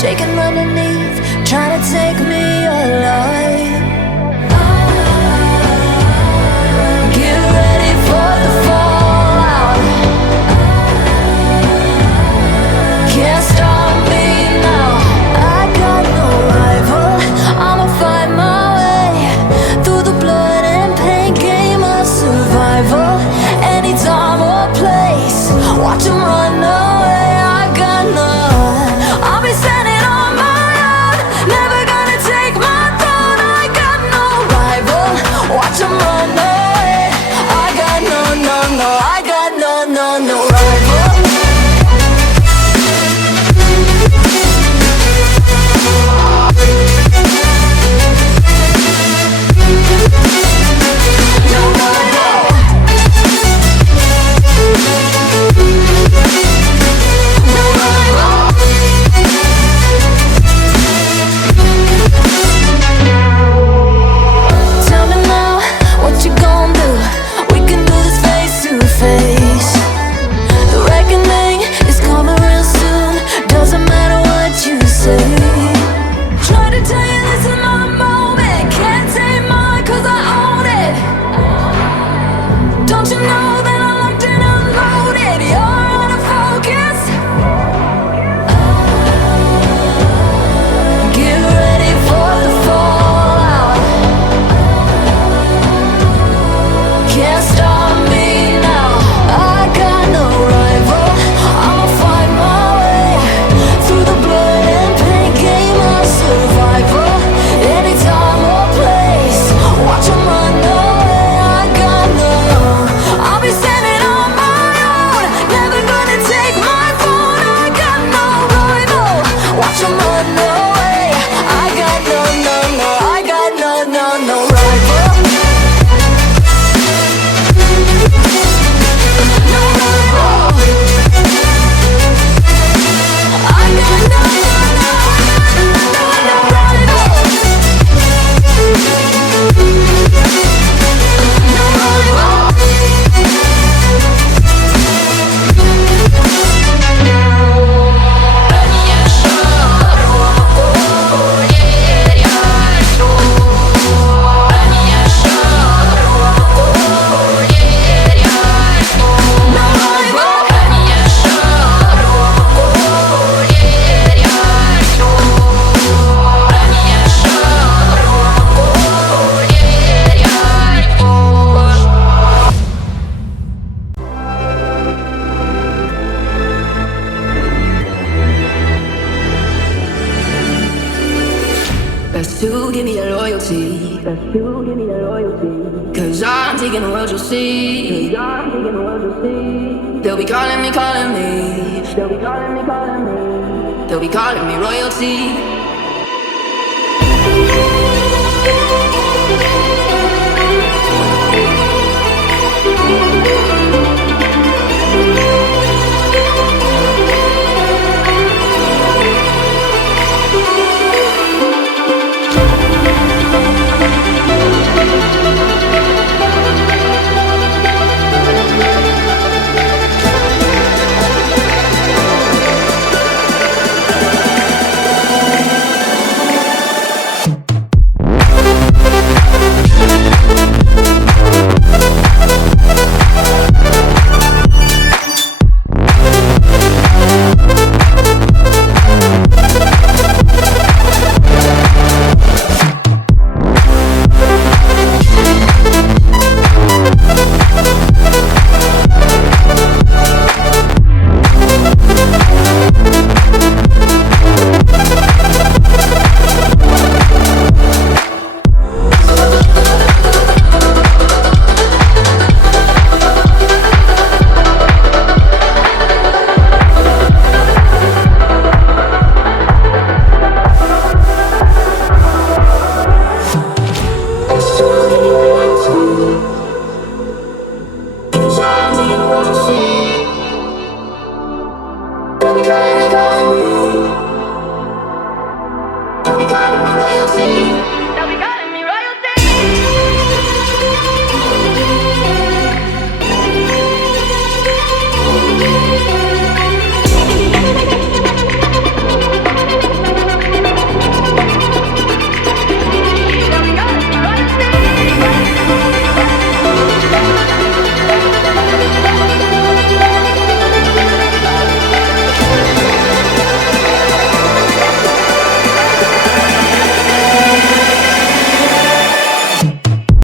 shaking underneath, trying to take me alive. Get ready for the fallout. Can't stop me now. I got no rival. I'ma find my way through the blood and pain game of survival. Any time or place, watch 'em run away. I got none. I'll be standing on my own, never gonna take my throne. I got no rival. Watch 'em run away. I got no, no, no. I got no, no, no rival. Best to give me that loyalty. Best to give me that loyalty. 'Cause I'm taking the world, you'll see. 'Cause I'm taking the world, you'll see. They'll be calling me, calling me. They'll be calling me, calling me. They'll be calling me royalty.